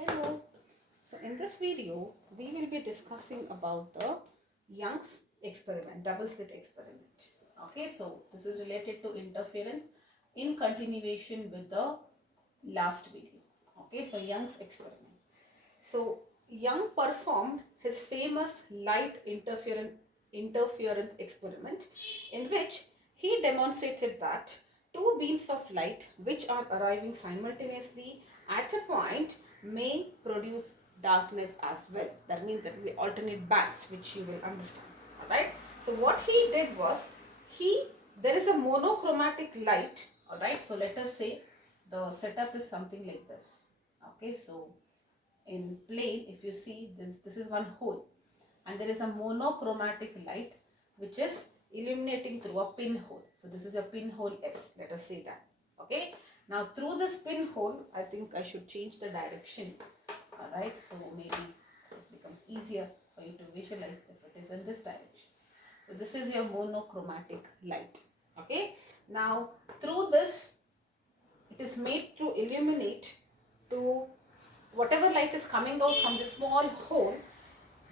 Hello. So in this video, we will be discussing about the Young's experiment, double slit experiment. Okay, so this is related to interference in continuation with the last video. Okay, so Young's experiment. So Young performed his famous light interference experiment in which he demonstrated that two beams of light which are arriving simultaneously at a point may produce darkness as well. That means that we alternate bands, which you will understand. Alright. So what he did was there is a monochromatic light. Alright. So let us say the setup is something like this. Okay. So in plane, if you see this is one hole, and there is a monochromatic light which is illuminating through a pinhole. So this is a pinhole S, let us say that. Okay, now through this pinhole, I think I should change the direction. Alright, so maybe it becomes easier for you to visualize if it is in this direction. So this is your monochromatic light. Okay, now through this, it is made to illuminate to whatever light is coming out from the small hole.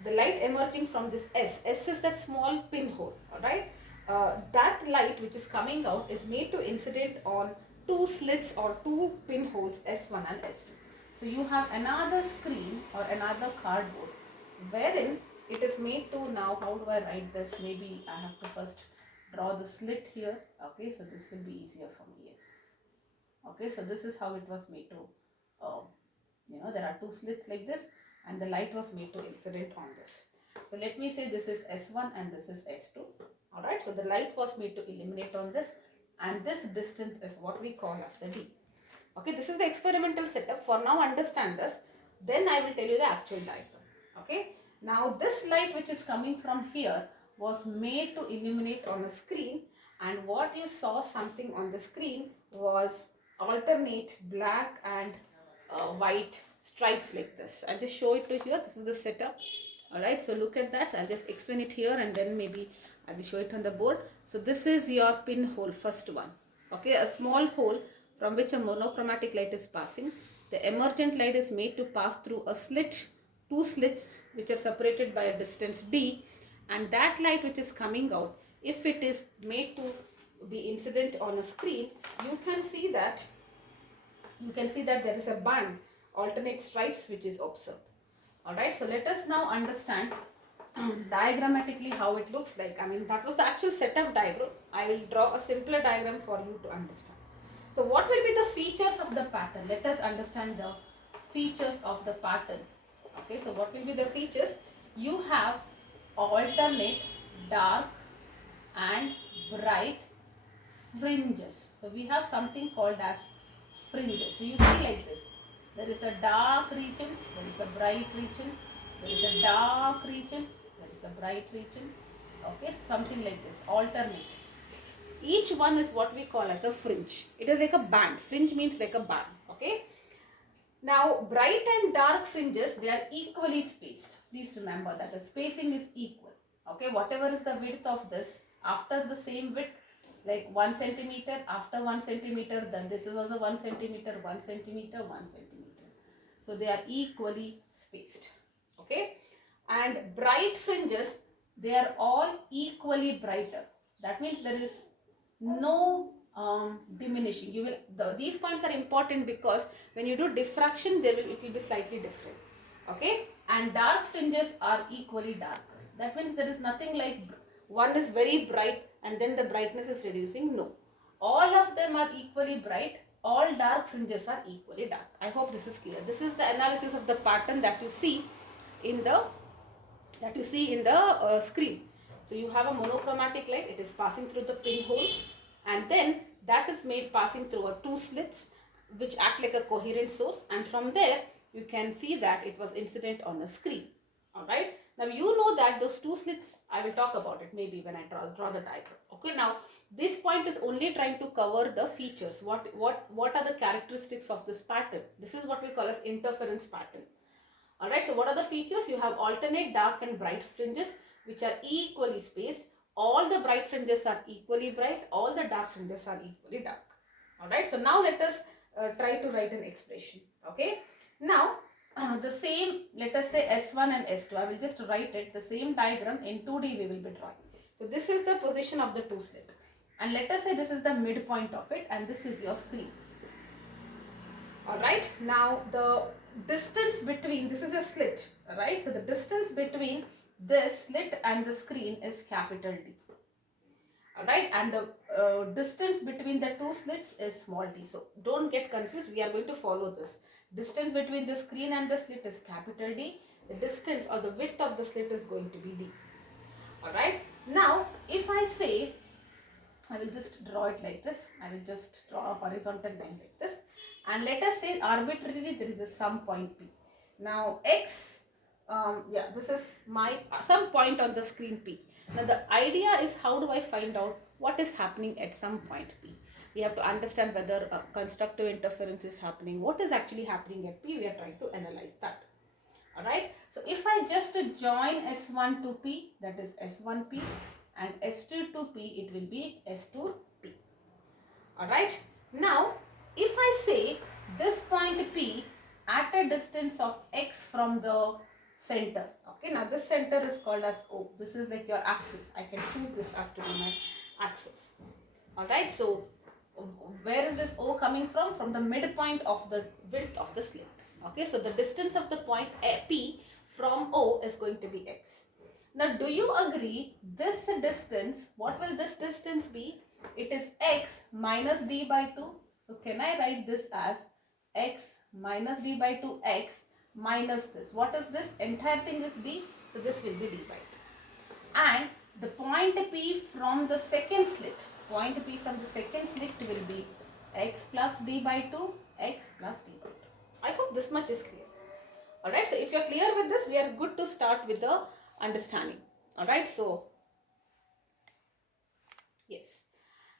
The light emerging from this S is that small pinhole. Alright, that light which is coming out is made to incident on two slits or two pinholes S1 and S2. So you have another screen or another cardboard wherein it is made to, now how do I write this? Maybe I have to first draw the slit here. Okay, so this will be easier for me. Yes. Okay, so this is how it was made to, there are two slits like this, and the light was made to incident on this. So let me say this is S1 and this is S2. Alright, so the light was made to illuminate on this, and this distance is what we call as the D. Okay, this is the experimental setup. For now, understand this. Then I will tell you the actual diagram. Okay, now this light which is coming from here was made to illuminate on a screen, and what you saw something on the screen was alternate black and white stripes like this. I'll just show it to here. This is the setup. Alright, so look at that. I'll just explain it here and then maybe I will show it on the board. So this is your pinhole, first one. Okay, a small hole from which a monochromatic light is passing. The emergent light is made to pass through a slit, two slits which are separated by a distance D, and that light which is coming out, if it is made to be incident on a screen, you can see that there is a band, alternate stripes, which is observed. Alright, so let us now understand diagrammatically how it looks like. I mean, that was the actual setup diagram. I will draw a simpler diagram for you to understand. So what will be the features of the pattern? Let us understand the features of the pattern. Okay, so what will be the features? You have alternate dark and bright fringes. So we have something called as fringes. So you see like this. There is a dark region, there is a bright region, there is a dark region, there is a bright region. Okay, something like this, alternate. Each one is what we call as a fringe. It is like a band. Fringe means like a band. Okay. Now, bright and dark fringes, they are equally spaced. Please remember that the spacing is equal. Okay, whatever is the width of this, after the same width, like 1 centimeter, after 1 centimeter, then this is also 1 centimeter, 1 centimeter, 1 centimeter. So they are equally spaced. Okay, and bright fringes, they are all equally brighter. That means there is no diminishing. These points are important because when you do diffraction, it will be slightly different. Okay, and dark fringes are equally darker. That means there is nothing like one is very bright and then the brightness is reducing. No, all of them are equally bright. All dark fringes are equally dark. I hope this is clear. This is the analysis of the pattern that you see in the screen. So you have a monochromatic light. It is passing through the pinhole, and then that is made passing through two slits which act like a coherent source, and from there you can see that it was incident on a screen. Alright. Now you know that those two slits, I will talk about it maybe when I draw the diagram. Okay, now this point is only trying to cover the features. What are the characteristics of this pattern? This is what we call as interference pattern. Alright, so what are the features? You have alternate dark and bright fringes which are equally spaced. All the bright fringes are equally bright. All the dark fringes are equally dark. Alright, so now let us try to write an expression. Okay, now the same, let us say S1 and S2. I will just write it, the same diagram in 2D we will be drawing. So this is the position of the two slit. And let us say this is the midpoint of it and this is your screen. Alright, now the distance between, this is your slit, alright, so the distance between this slit and the screen is capital D. Alright, and the distance between the two slits is small d. So don't get confused, we are going to follow this. Distance between the screen and the slit is capital D. The distance or the width of the slit is going to be d. Alright, now if I say, I will just draw it like this. I will just draw a horizontal line like this. And let us say arbitrarily there is some point P. Now x, this is my some point on the screen P. Now the idea is, how do I find out what is happening at some point P? We have to understand whether constructive interference is happening. What is actually happening at P? We are trying to analyze that. Alright. So if I just join S1 to P, that is S1P, and S2 to P, it will be S2P. Alright. Now if I say this point P at a distance of x from the center. Okay, now this center is called as O. This is like your axis. I can choose this as to be my axis. Alright, so where is this O coming from? From the midpoint of the width of the slit. Okay, so the distance of the point P from O is going to be x. Now do you agree this distance, what will this distance be? It is x minus d by 2. So can I write this as x minus d by 2 x minus this. What is this? Entire thing is d. So this will be d by 2. And the point P from the second slit, point P from the second slit will be x plus d by 2, x plus d by 2. I hope this much is clear. Alright, so if you are clear with this, we are good to start with the understanding. Alright, so yes.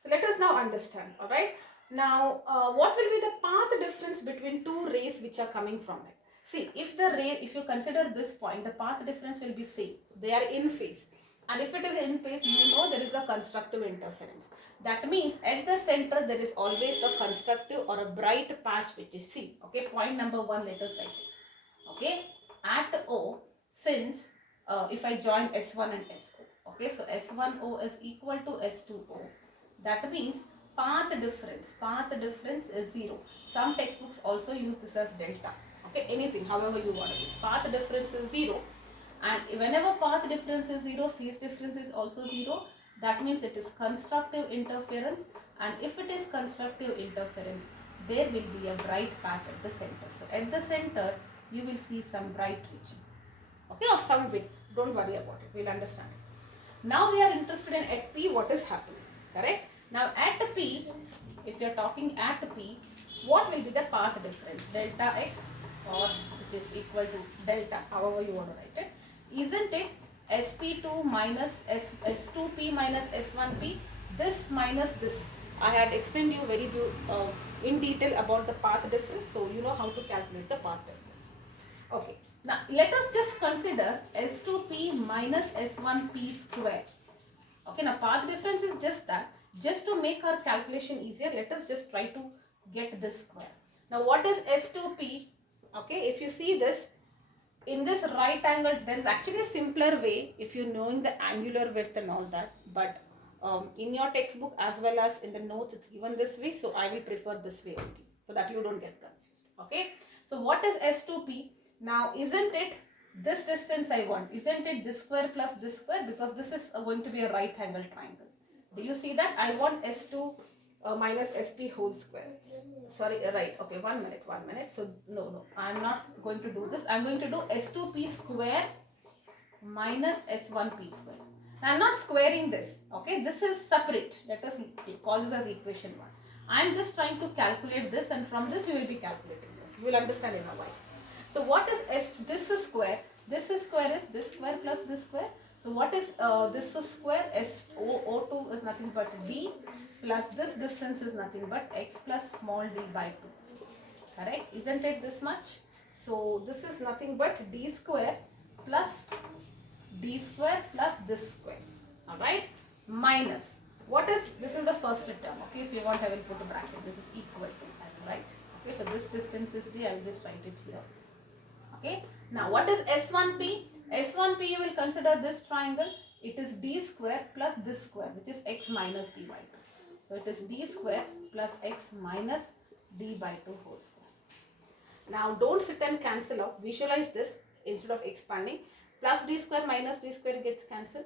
So let us now understand. Alright. Now, what will be the path difference between two rays which are coming from it? See, if you consider this point, the path difference will be same. So they are in phase. And if it is in phase, you know there is a constructive interference. That means at the center there is always a constructive or a bright patch which is seen. Okay, point number 1, let us write it. Okay, at O, since if I join S1 and SO. Okay, so S1O is equal to S2O. That means path difference is 0. Some textbooks also use this as delta. Okay, anything, however you want to use. Path difference is 0. And whenever path difference is 0, phase difference is also 0. That means it is constructive interference. And if it is constructive interference, there will be a bright patch at the center. So at the center, you will see some bright region. Okay, of some width. Don't worry about it. We'll understand it. Now we are interested in at P, what is happening. Correct? Now at P, if you are talking at P, what will be the path difference? Delta x, or which is equal to delta, however you want to write it. Isn't it SP2 minus S2P minus S1P? This minus this. I had explained you very in detail about the path difference, so you know how to calculate the path difference. Okay. Now let us just consider S2P minus S1P square. Okay, now path difference is just that. Just to make our calculation easier, let us just try to get this square. Now what is S2P? Okay, if you see this, in this right angle, there is actually a simpler way if you knowing the angular width and all that. But in your textbook as well as in the notes, it's given this way. So I will prefer this way only, so that you don't get confused. Okay, so what is S2P? Now isn't it this distance I want? Isn't it this square plus this square? Because this is going to be a right angle triangle. Do you see that? I want S2 minus SP whole square. Sorry, right. Okay, 1 minute. So no, I am not going to do this. I am going to do S2P square minus S1P square. Now I am not squaring this. Okay, this is separate. Let us call this as equation 1. I am just trying to calculate this, and from this you will be calculating this. You will understand in a while. So what is this is square? This is square is this square plus this square. So what is this is square? O2 is nothing but d plus this distance is nothing but x plus small d by 2. Correct? Isn't it this much? So this is nothing but d square plus this square. Alright? Minus. What is, this is the first term. Okay, if you want I will put a bracket. This is equal to, I will write. Okay, so this distance is d. I will just write it here. Okay. Now what is S1P? S1P, you will consider this triangle. It is d square plus this square, which is x minus d by 2. So it is d square plus x minus d by 2 whole square. Now don't sit and cancel off. Visualize this instead of expanding. Plus d square minus d square gets cancelled.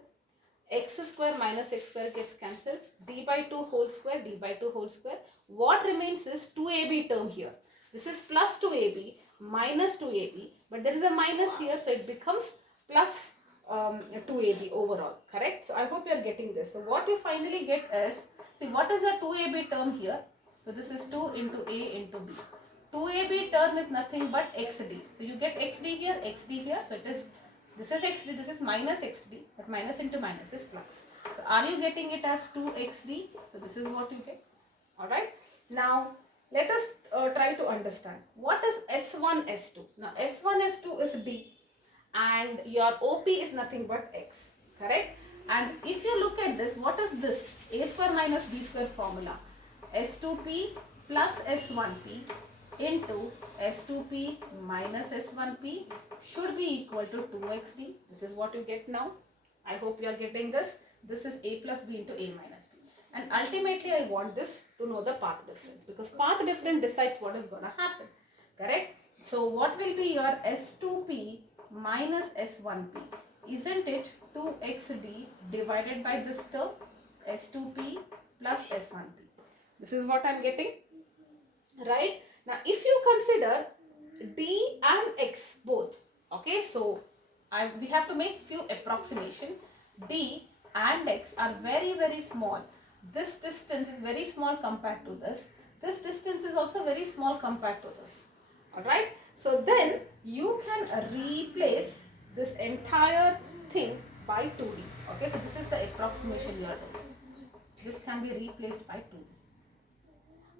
X square minus x square gets cancelled. D by 2 whole square, d by 2 whole square. What remains is 2ab term here. This is plus 2ab minus 2ab, but there is a minus here, so it becomes plus 2ab overall, correct? So I hope you are getting this. So what you finally get is, see, what is the 2ab term here? So this is 2 into a into b. 2ab term is nothing but xd. So you get xd here, so it is, this is xd, this is minus xd, but minus into minus is plus. So are you getting it as 2xd? So this is what you get. Alright. Now let us try to understand what is S1, S2. Now S1, S2 is d and your OP is nothing but x, correct? And if you look at this, what is this? A square minus b square formula. S2p plus S1p into S2p minus S1p should be equal to 2xd. This is what you get now. I hope you are getting this. This is a plus b into a minus b. And ultimately I want this to know the path difference, because path difference decides what is going to happen, correct? So what will be your S2p minus S1p? Isn't it 2xd divided by this term S2p plus S1p? This is what I am getting, right? Now if you consider d and x both, okay, so we have to make few approximation. D and x are very, very small. This distance is very small compared to this. This distance is also very small compared to this. Alright. So then you can replace this entire thing by 2D. Okay. So this is the approximation you are doing. This can be replaced by 2D.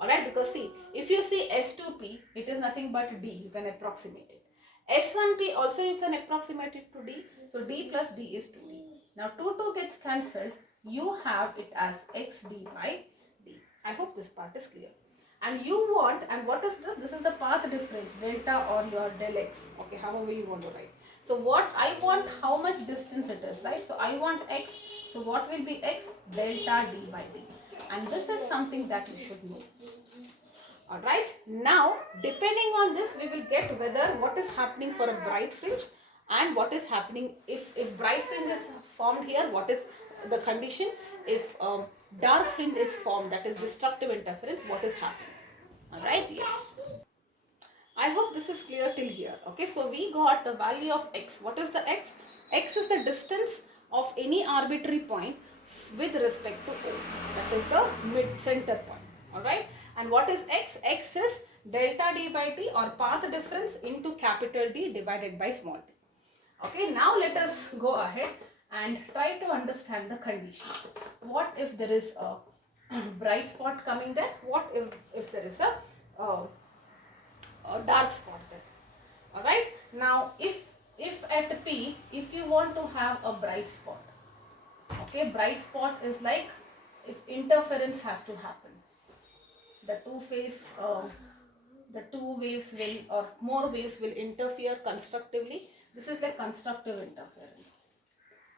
Alright. Because see, if you see S2P, it is nothing but D. You can approximate it. S1P also you can approximate it to D. So D plus D is 2D. Now 2 gets cancelled. You have it as xd by d. I hope this part is clear. And you want, and what is this? This is the path difference, delta or your del x. Okay, however you want to write. So what I want, how much distance it is, right? So I want x. So what will be x? Delta d by d. And this is something that you should know. Alright. Now, depending on this, we will get whether what is happening for a bright fringe and what is happening if bright fringe is formed here, what is the condition. If dark fringe is formed, that is destructive interference, what is happening. Alright, yes. I hope this is clear till here. Okay, so we got the value of x. What is the x? X is the distance of any arbitrary point with respect to O. That is the mid-center point. Alright, and what is x? X is delta d by t, or path difference into capital D divided by small d. Okay, now let us go ahead and try to understand the conditions. What if there is a bright spot coming there? What if there is a dark spot there? Alright, now if at P, if you want to have a bright spot, okay, bright spot is like if interference has to happen. The two waves will, or more waves will interfere constructively. This is like constructive interference.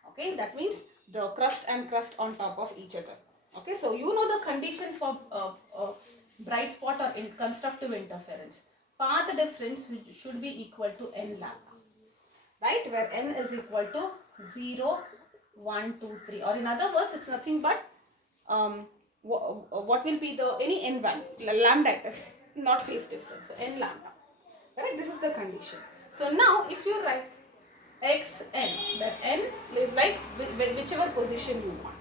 Okay, that means the crust and crust on top of each other. Okay, so you know the condition for bright spot or in constructive interference. Path difference should be equal to n lambda, right? Where n is equal to 0, 1, 2, 3, or in other words, it's nothing but what will be the any n value. Lambda is not phase difference, so n lambda. Correct? This is the condition. So now if you write xn, that n is like whichever position you want.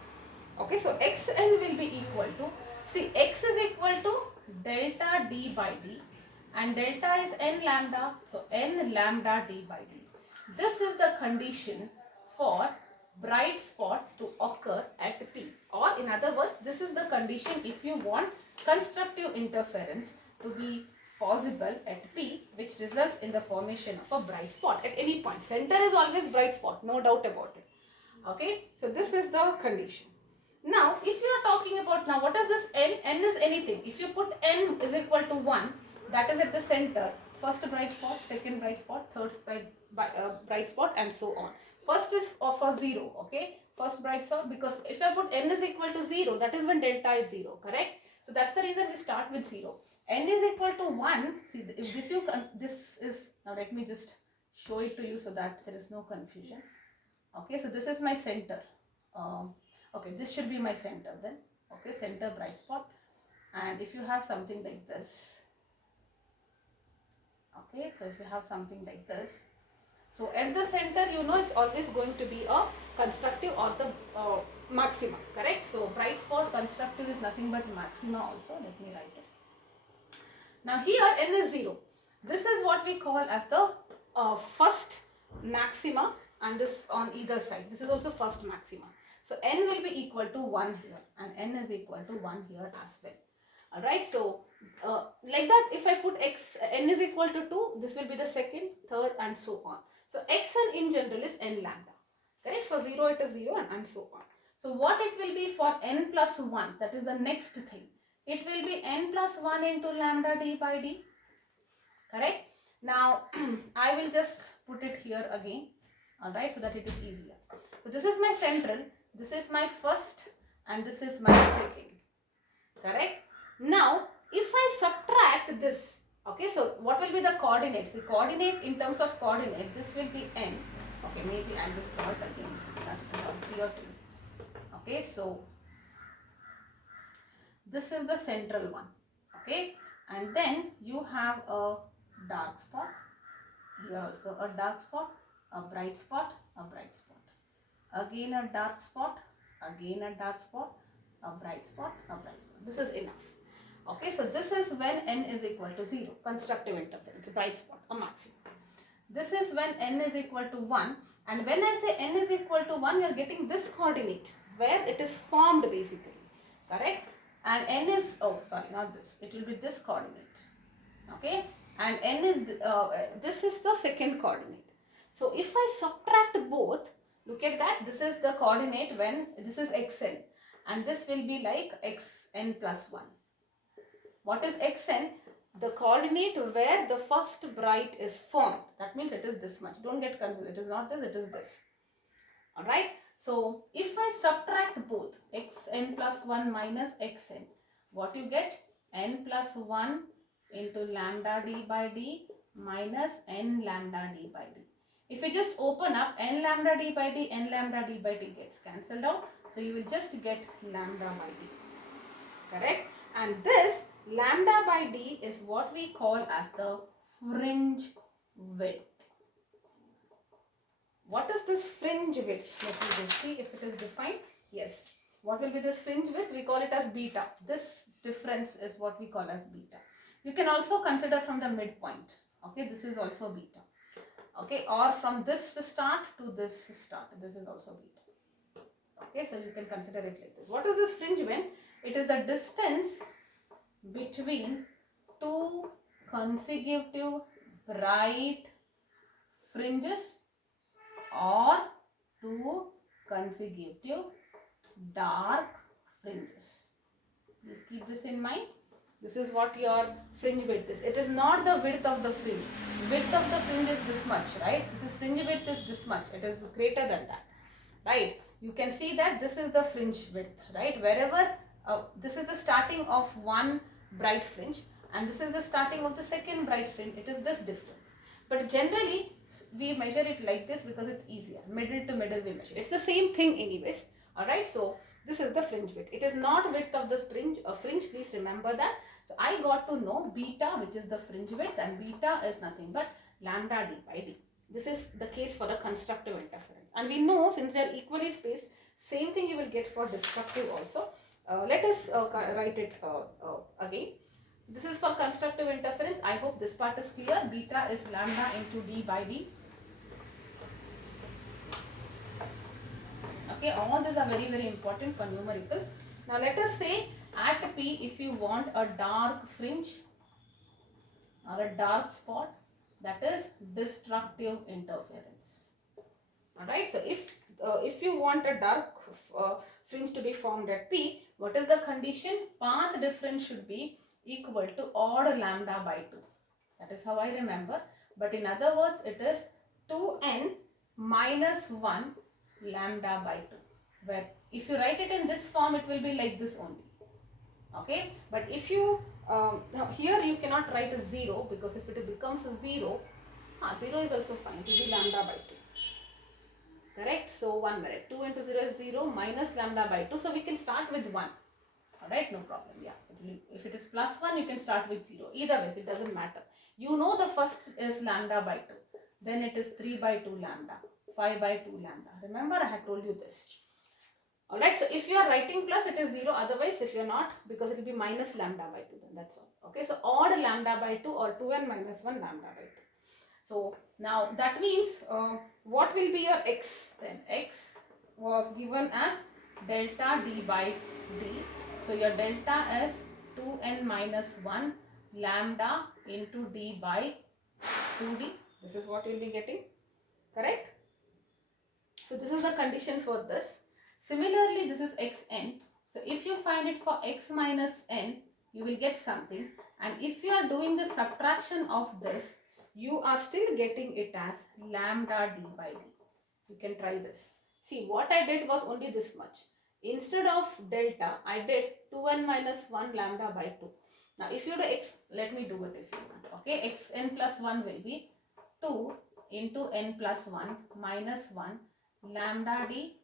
Okay, so xn will be equal to, see, x is equal to delta d by d and delta is n lambda, so n lambda d by d. This is the condition for bright spot to occur at P, or in other words, this is the condition if you want constructive interference to be possible at P, which results in the formation of a bright spot at any point. Center is always bright spot, no doubt about it. Okay, so this is the condition. Now, if you are talking about, what is this n? N is anything. If you put n is equal to 1, that is at the center. first bright spot, second bright spot, third bright spot, and so on. First is for 0, okay? First bright spot, because if I put n is equal to 0, that is when delta is 0, correct? So that's the reason we start with 0. N is equal to 1. See, if this is, now let me just show it to you so that there is no confusion. Okay, so this is my center. Okay, this should be my center then. Okay, center bright spot. And if you have something like this, okay, so if you have something like this, so at the center, you know, it's always going to be a constructive or the maxima, correct? So bright spot constructive is nothing but maxima also. Let me write it. Now here n is 0. This is what we call as the first maxima, and this on either side. This is also first maxima. So n will be equal to 1 here, and n is equal to 1 here as well. Alright, so like that, if I put n is equal to 2, this will be the second, third, and so on. So xn in general is n lambda. Correct? For 0 it is 0, and so on. So what it will be for n plus 1, that is the next thing. It will be n plus 1 into lambda d by d. Correct? Now, I will just put it here again. Alright, so that it is easier. So this is my central, this is my first, and this is my second. Correct? Now, if I subtract this, okay, so what will be the coordinates? The coordinate in terms of coordinate, this will be n. Okay, maybe I'll just draw it again so that it is all clear to you. Okay, so this is the central one. Okay, and then you have a dark spot. Here also a dark spot, a bright spot, a bright spot. Again a dark spot, again a dark spot, a bright spot, a bright spot. This is enough. Okay, so this is when n is equal to 0, constructive interference, bright spot, a maximum. This is when n is equal to 1, and when I say n is equal to 1, you are getting this coordinate where it is formed basically, correct? And n is, oh sorry, not this, it will be this coordinate, okay? And n is, this is the second coordinate. So if I subtract both, look at that, this is the coordinate when, this is xn, and this will be like xn plus 1. What is xn? The coordinate where the first bright is formed. That means it is this much. Don't get confused. It is not this, it is this. Alright. So, if I subtract both xn plus 1 minus xn, what you get? N plus 1 into lambda d by d minus n lambda d by d. If you just open up, n lambda d by d, n lambda d by d gets cancelled out. So, you will just get lambda by d. Correct? And this lambda by d is what we call as the fringe width. What is this fringe width? Let me just see if it is defined. Yes. What will be this fringe width? We call it as beta. This difference is what we call as beta. You can also consider from the midpoint. Okay, this is also beta. Okay, or from this start to this start. This is also beta. Okay, so you can consider it like this. What is this fringe width? It is the distance between two consecutive bright fringes or two consecutive dark fringes. Please keep this in mind. This is what your fringe width is. It is not the width of the fringe. Width of the fringe is this much, right? This is fringe width is this much. It is greater than that, right? You can see that this is the fringe width, right? Wherever this is the starting of one bright fringe and this is the starting of the second bright fringe, it is this difference. But generally we measure it like this because it's easier. Middle to middle we measure. It's the same thing anyways. Alright, so this is the fringe width. It is not width of the fringe, please remember that. So I got to know beta, which is the fringe width, and beta is nothing but lambda d by d. This is the case for the constructive interference. And we know since they are equally spaced, same thing you will get for destructive also. Let us write it again. So this is for constructive interference. I hope this part is clear. Beta is lambda into d by d. Okay, all these are very, very important for numericals. Now let us say at P, if you want a dark fringe or a dark spot, that is destructive interference. Alright, so if you want a dark fringe to be formed at P, what is the condition? Path difference should be equal to odd lambda by 2. That is how I remember. But in other words, it is 2n minus 1 lambda by 2. Where if you write it in this form, it will be like this only. Okay, but if you here you cannot write a 0, because if it becomes a 0, 0 is also fine. It will be lambda by 2. Correct? So 1 minute. 2 into 0 is 0 minus lambda by 2. So we can start with 1. Alright, no problem. Yeah, if it is plus 1, you can start with 0. Either ways, it doesn't matter. You know the first is lambda by 2. Then it is 3 by 2 lambda. 5 by 2 lambda. Remember, I had told you this. Alright, so if you are writing plus, it is 0. Otherwise, if you are not, because it will be minus lambda by 2. Then that's all. Okay, so odd lambda by 2 or 2n minus 1 lambda by 2. So now that means what will be your x then? X was given as delta d by d. So your delta is 2n minus 1 lambda into d by 2d. This is what you will be getting. Correct? So this is the condition for this. Similarly, this is xn. So if you find it for x minus n, you will get something. And if you are doing the subtraction of this, you are still getting it as lambda d by d. You can try this. See, what I did was only this much. Instead of delta, I did 2n minus 1 lambda by 2. Now, if you do x, let me do it if you want. Okay, xn plus 1 will be 2 into n plus 1 minus 1 lambda d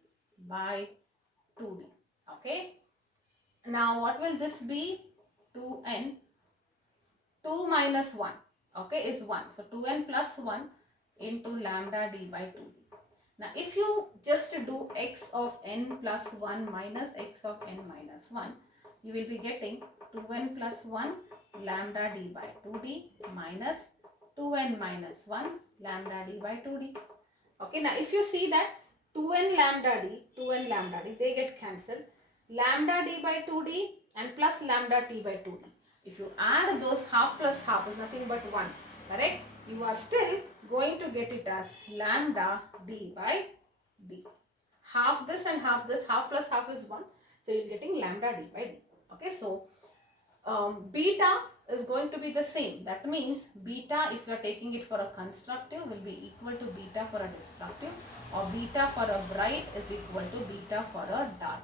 by 2d. Okay. Now, what will this be? 2n. 2 minus 1. Okay, is 1. So, 2n plus 1 into lambda d by 2d. Now, if you just do x of n plus 1 minus x of n minus 1, you will be getting 2n plus 1 lambda d by 2d minus 2n minus 1 lambda d by 2d. Okay, now if you see that 2n lambda d, they get cancelled. Lambda d by 2d and plus lambda t by 2d. If you add those, half plus half is nothing but 1. Correct? You are still going to get it as lambda d by d. Half this and half this, half plus half is 1. So you are getting lambda d by d. Okay, so beta is going to be the same. That means beta, if you are taking it for a constructive, will be equal to beta for a destructive, or beta for a bright is equal to beta for a dark.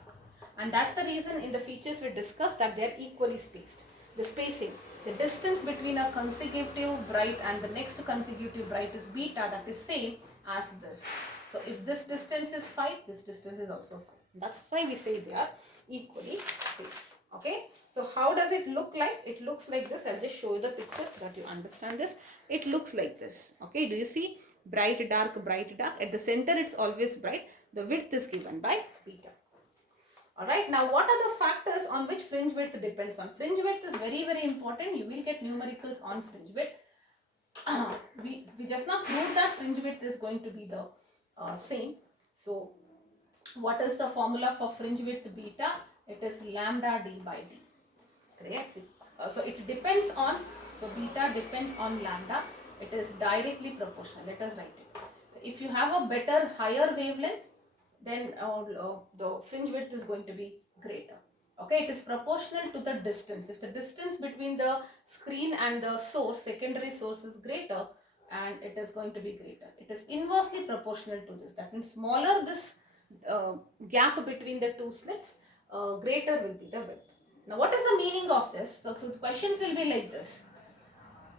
And that's the reason in the features we discussed that they are equally spaced. The spacing, the distance between a consecutive bright and the next consecutive bright is beta, that is same as this. So if this distance is 5, this distance is also 5. That's why we say they are equally spaced. Okay. So how does it look like? It looks like this. I'll just show you the picture so that you understand this. It looks like this. Okay. Do you see? Bright, dark, bright, dark. At the center, it's always bright. The width is given by beta. Alright, now what are the factors on which fringe width depends on? Fringe width is very, very important. You will get numericals on fringe width. We just now proved that fringe width is going to be the same. So, what is the formula for fringe width beta? It is lambda d by d. Correct? So, it depends on, so beta depends on lambda. It is directly proportional. Let us write it. So, if you have a better, higher wavelength, then the fringe width is going to be greater. Okay, it is proportional to the distance. If the distance between the screen and the source, secondary source, is greater, and it is going to be greater. It is inversely proportional to this. That means smaller this gap between the two slits, greater will be the width. Now, what is the meaning of this? So the questions will be like this.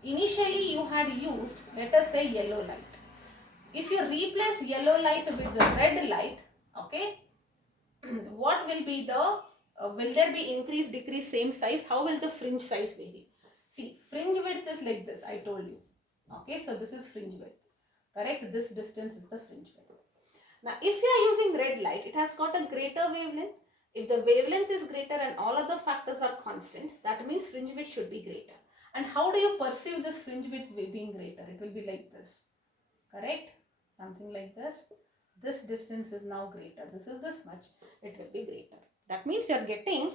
Initially, you had used, let us say, yellow light. If you replace yellow light with red light, okay, what will be the, will there be increase, decrease, same size? How will the fringe size vary? See, fringe width is like this, I told you. Okay, so this is fringe width. Correct? This distance is the fringe width. Now, if you are using red light, it has got a greater wavelength. If the wavelength is greater and all other factors are constant, that means fringe width should be greater. And how do you perceive this fringe width being greater? It will be like this. Correct? Something like this. This distance is now greater. This is this much. It will be greater. That means you are getting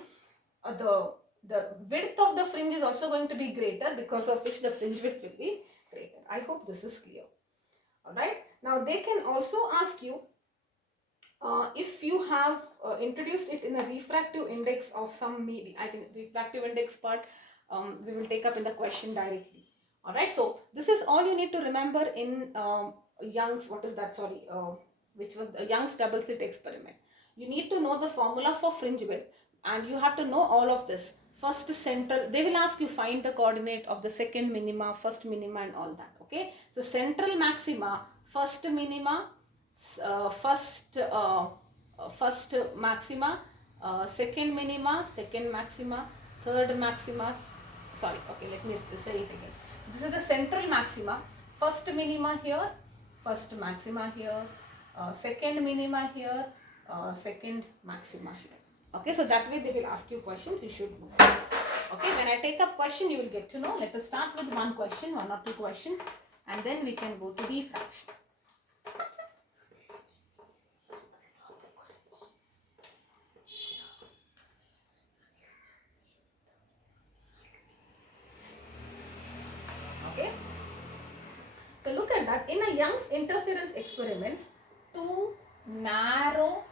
the width of the fringe is also going to be greater, because of which the fringe width will be greater. I hope this is clear. Alright. Now they can also ask you if you have introduced it in a refractive index of some, maybe I think refractive index part we will take up in the question directly. All right, so this is all you need to remember in Young's, what is that, sorry, which was Young's double slit experiment. You need to know the formula for fringe width, and you have to know all of this. First central, they will ask you find the coordinate of the second minima, first minima, and all that. Okay, so central maxima, first minima, first maxima, second minima, second maxima, third maxima. Sorry, okay, let me say it again. So this is the central maxima, first minima here, first maxima here, second minima here, second maxima here. Okay, so that way they will ask you questions, you should know. Okay, when I take up question, you will get to know. Let us start with one question, one or two questions, and then we can go to the fraction. Okay, so look at that. In a Young's interference experiments, two narrow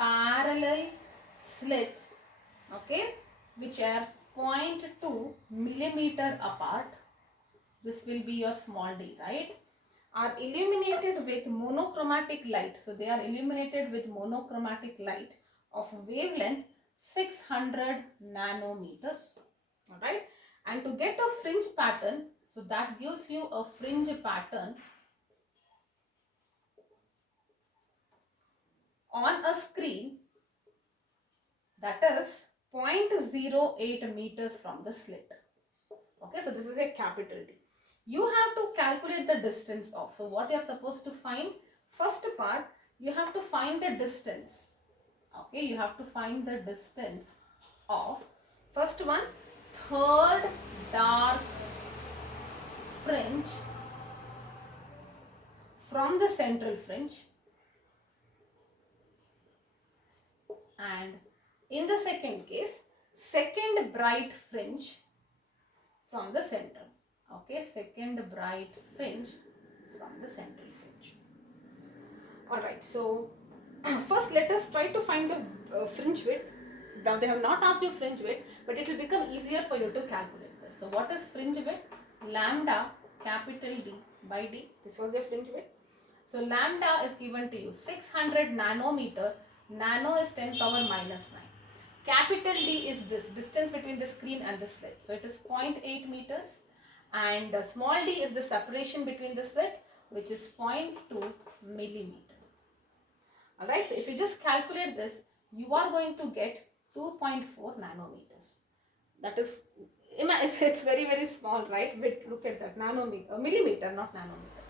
parallel slits, okay, which are 0.2 millimeter apart, this will be your small d, right, are illuminated with monochromatic light. So they are illuminated with monochromatic light of wavelength 600 nanometers. All right, and to get a fringe pattern, so that gives you a fringe pattern on a screen that is 0.08 meters from the slit. Okay, so this is a capital D. You have to calculate the distance of. So what you are supposed to find? First part, you have to find the distance. Okay, you have to find the distance of, first one, third dark fringe from the central fringe, and in the second case, second bright fringe from the center. Okay, second bright fringe from the central fringe. Alright, so first let us try to find the fringe width. Now they have not asked you fringe width, but it will become easier for you to calculate this. So what is fringe width? Lambda capital D by D. This was the fringe width. So lambda is given to you 600 nanometer. Nano is 10 power minus 9. Capital D is this distance between the screen and the slit. So it is 0.8 meters. And small d is the separation between the slit, which is 0.2 millimeter. Alright, so if you just calculate this, you are going to get 2.4 nanometers. That is, it's very, very small, right? But look at that, nanometer, millimeter, not nanometer.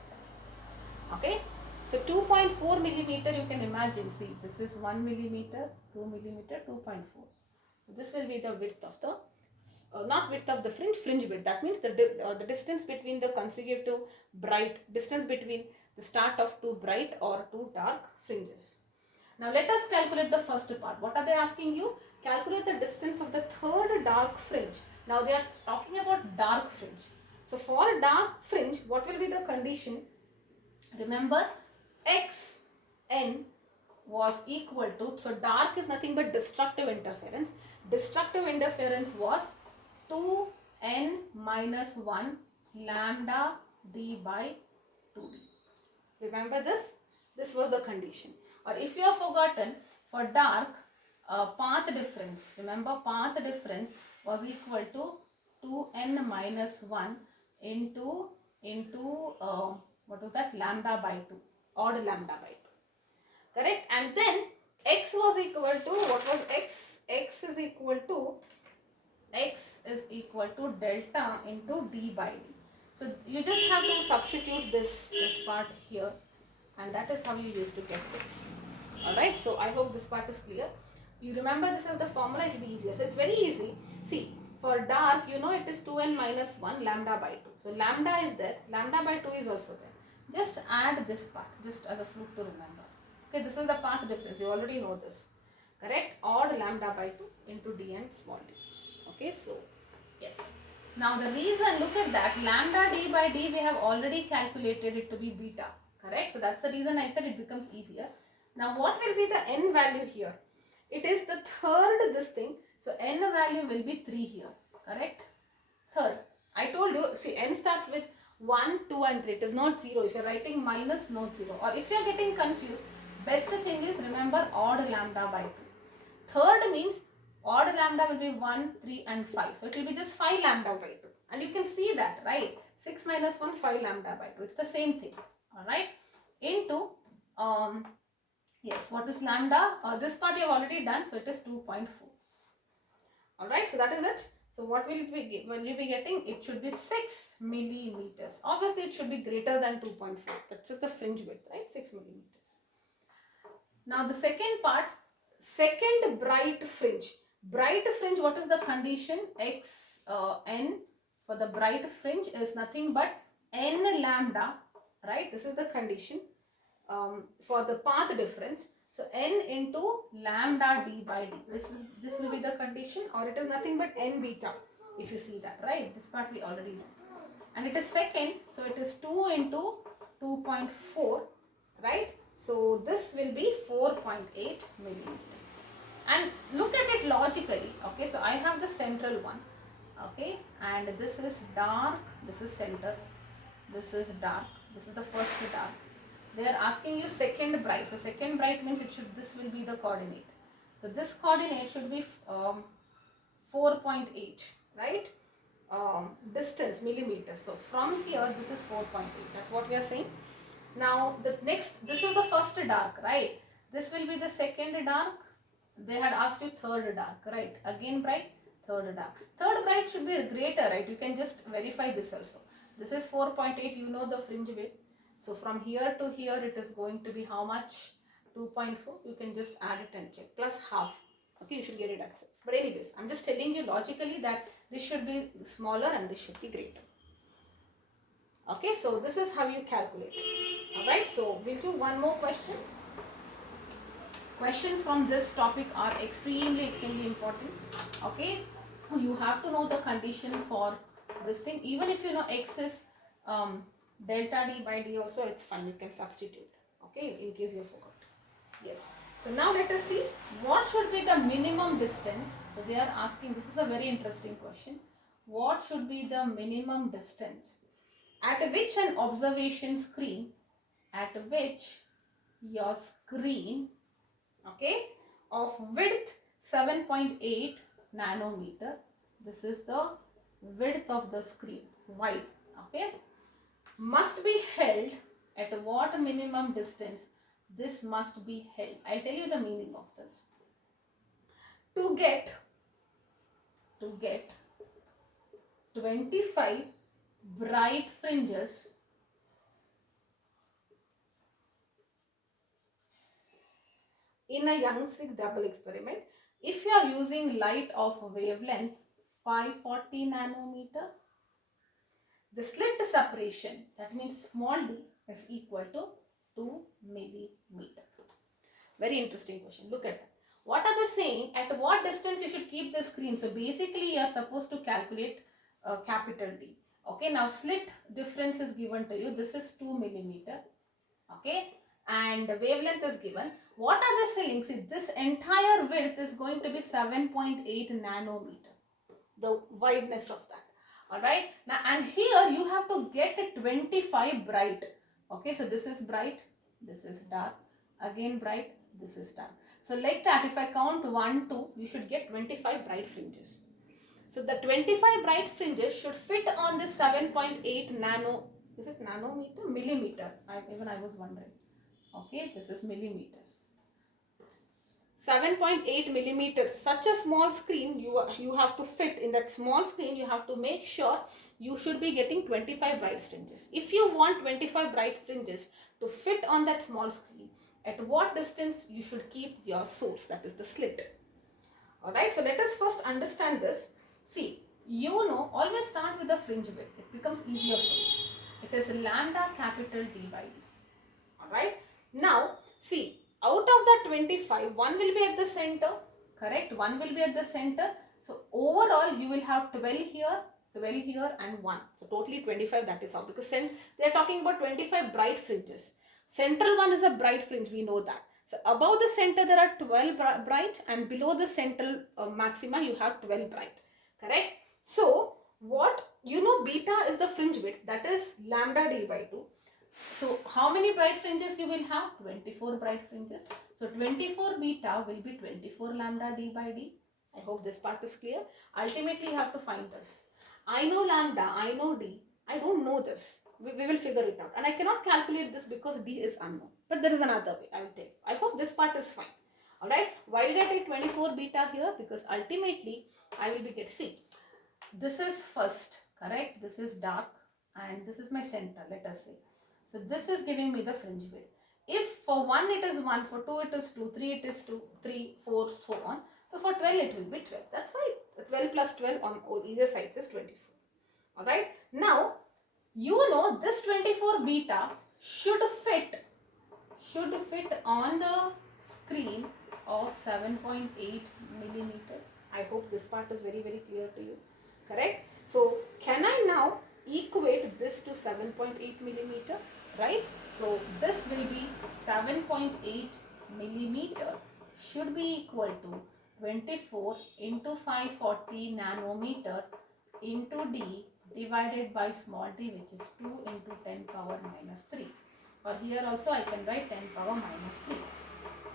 Okay, so 2.4 millimeter, you can imagine, see, this is 1 millimeter, 2 millimeter, 2.4. So this will be the width of the, not width of the fringe, fringe width. That means the distance between the consecutive bright, distance between the start of two bright or two dark fringes. Now let us calculate the first part. What are they asking you? Calculate the distance of the third dark fringe. Now they are talking about dark fringe. So for dark fringe, what will be the condition? Remember, xn was equal to, so dark is nothing but destructive interference. Destructive interference was 2n minus 1 lambda d by 2d. Remember this? This was the condition. Or if you have forgotten, for dark, path difference, remember path difference was equal to 2n minus 1 into what was that, lambda by 2, odd lambda by 2. Correct? And then x was equal to, what was x? X is equal to delta into d by d. So you just have to substitute this part here, and that is how you used to get this. Alright, so I hope this part is clear. You remember this as the formula, it will be easier. So it's very easy. See, for dark, you know it is 2n minus 1 lambda by 2. So lambda is there, lambda by 2 is also there. Just add this part, just as a fluke to remember. Okay, this is the path difference, you already know this. Correct? Odd lambda by 2 into d and small d. Okay, so yes. Now the reason, look at that, lambda d by d we have already calculated it to be beta. Correct? So that's the reason I said it becomes easier. Now what will be the n value here? It is the third this thing. So n value will be 3 here. Correct? Third. I told you, see, n starts with 1, 2 and 3. It is not 0. If you are writing minus, not 0. Or if you are getting confused, best thing is remember odd lambda by 2. Third means odd lambda will be 1, 3 and 5. So it will be just 5 lambda by 2. And you can see that, right? 6 minus 1, 5 lambda by 2. It's the same thing. Alright. Into, yes, what is lambda? This part you have already done. So it is 2.4. Alright. So that is it. So what will you be getting? It should be 6 millimeters. Obviously, it should be greater than 2.4. That's just the fringe width, right? 6 millimeters. Now the second part, second bright fringe. Bright fringe, what is the condition? N for the bright fringe is nothing but n lambda, right? This is the condition for the path difference. So n into lambda d by d. This will be the condition, or it is nothing but n beta. If you see that, right? This part we already know. And it is second, so it is 2 into 2.4, right? So this will be 4.8 millimeters. And look at it logically. Okay, so I have the central one. Okay, and this is dark, this is center, this is dark, this is the first dark. They are asking you second bright. So second bright means this will be the coordinate. So this coordinate should be 4.8, right? Distance millimeters. So from here this is 4.8. That's what we are saying. Now the next, this is the first dark, right? This will be the second dark. They had asked you third dark, right? Again bright, third dark. Third bright should be greater, right? You can just verify this also. This is 4.8, you know the fringe width. So from here to here it is going to be how much? 2.4. You can just add it and check. Plus half. Okay, you should get it as 6. But anyways, I'm just telling you logically that this should be smaller and this should be greater. Okay, so this is how you calculate. Alright, so we'll do one more question. Questions from this topic are extremely important. Okay, you have to know the condition for this thing. Even if you know x is delta d by d also, it's fine. You can substitute. Okay, in case you forgot. Yes. So now let us see what should be the minimum distance. So they are asking, this is a very interesting question. What should be the minimum distance at which an observation screen, at which your screen, okay, of width 7.8 nanometer, this is the width of the screen, wide, okay, must be held at what minimum distance this must be held. I'll tell you the meaning of this. To get 25 bright fringes in a Young-Slick double experiment, if you are using light of wavelength 540 nanometer, the slit separation, that means small d, is equal to 2 millimeter. Very interesting question. Look at that. What are they saying? At what distance you should keep the screen? So basically you are supposed to calculate capital D. Okay, now slit difference is given to you. This is 2 millimeter. Okay, and the wavelength is given. What are they saying? See, this entire width is going to be 7.8 nanometer. The wideness of that. Alright. Now, and here you have to get 25 bright. Okay, so this is bright, this is dark, again bright, this is dark. So like that, if I count 1, 2, you should get 25 bright fringes. So the 25 bright fringes should fit on this 7.8 nano, is it nanometer? Millimeter. Even I was wondering. Okay, this is millimeters. 7.8 millimeters. Such a small screen, you have to fit in that small screen. You have to make sure you should be getting 25 bright fringes. If you want 25 bright fringes to fit on that small screen, at what distance you should keep your source, that is the slit. Alright, so let us first understand this. See, you know, always start with the fringe width. It becomes easier for you. It is lambda capital D by D. Alright, now see, out of that 25, one will be at the center, correct? One will be at the center. So overall, you will have 12 here, 12 here and 1. So totally 25, that is all. Because they are talking about 25 bright fringes. Central one is a bright fringe, we know that. So above the center, there are 12 bright and below the central maxima, you have 12 bright, correct? So what you know beta is the fringe width, that is lambda d by 2. So how many bright fringes you will have? 24 bright fringes. So 24 beta will be 24 lambda d by d. I hope this part is clear. Ultimately you have to find this. I know lambda, I know d. I don't know this. We will figure it out. And I cannot calculate this because d is unknown. But there is another way. I will tell you. I hope this part is fine. Alright. Why did I take 24 beta here? Because ultimately I will be getting, see, this is first, correct? This is dark and this is my center, let us say. So this is giving me the fringe width. If for 1 it is 1, for 2 it is 2, 3 it is 2, 3, 4, so on. So for 12 it will be 12. That's why 12 plus 12 on either sides is 24. Alright. Now, you know this 24 beta should fit on the screen of 7.8 millimeters. I hope this part is very clear to you. Correct? So, can I now equate this to 7.8 millimeter? Right? So, this will be 7.8 millimeter should be equal to 24 into 540 nanometer into d divided by small d, which is 2 into 10 power minus 3. Or here also I can write 10 power minus 3.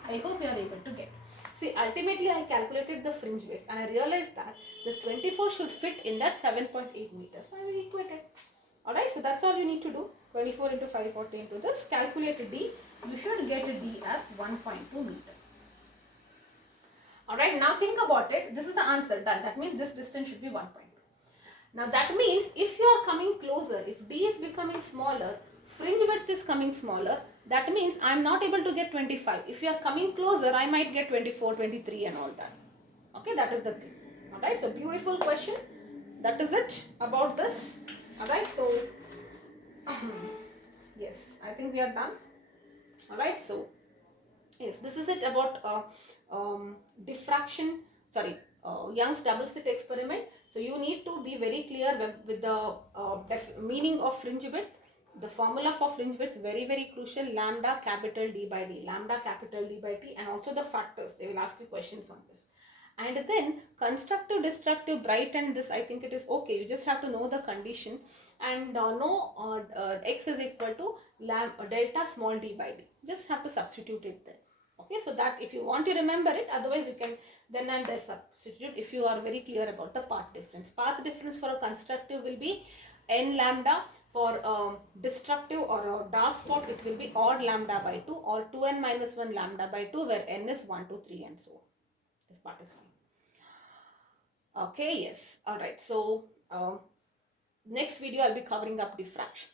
I hope you are able to get. See, ultimately I calculated the fringe width and I realized that this 24 should fit in that 7.8 meters. So I will equate it. Alright, so that's all you need to do. 24 into 540 into this. Calculate d. You should get a d as 1.2 meter. Alright, now think about it. This is the answer done. That means this distance should be 1.2. Now that means if you are coming closer, if d is becoming smaller, fringe width is coming smaller, that means I am not able to get 25. If you are coming closer, I might get 24, 23 and all that. Okay, that is the thing. Alright, so beautiful question. That is it about this. Alright, so yes, I think we are done. Alright, so yes, this is it about diffraction, Young's double slit experiment. So you need to be very clear with the meaning of fringe width. The formula for fringe width, very crucial, lambda capital D by D, lambda capital D by T, and also the factors. They will ask you questions on this. And then constructive, destructive, bright, and this, I think it is okay. You just have to know the condition and know x is equal to delta small d by d. Just have to substitute it there. Okay, so that if you want to remember it, otherwise you can then and there substitute if you are very clear about the path difference. Path difference for a constructive will be n lambda. For destructive or a dark spot, it will be odd lambda by 2 or 2n minus 1 lambda by 2, where n is 1, 2, 3 and so on. This part is fine. Okay, yes. Alright, so next video I'll be covering up diffraction.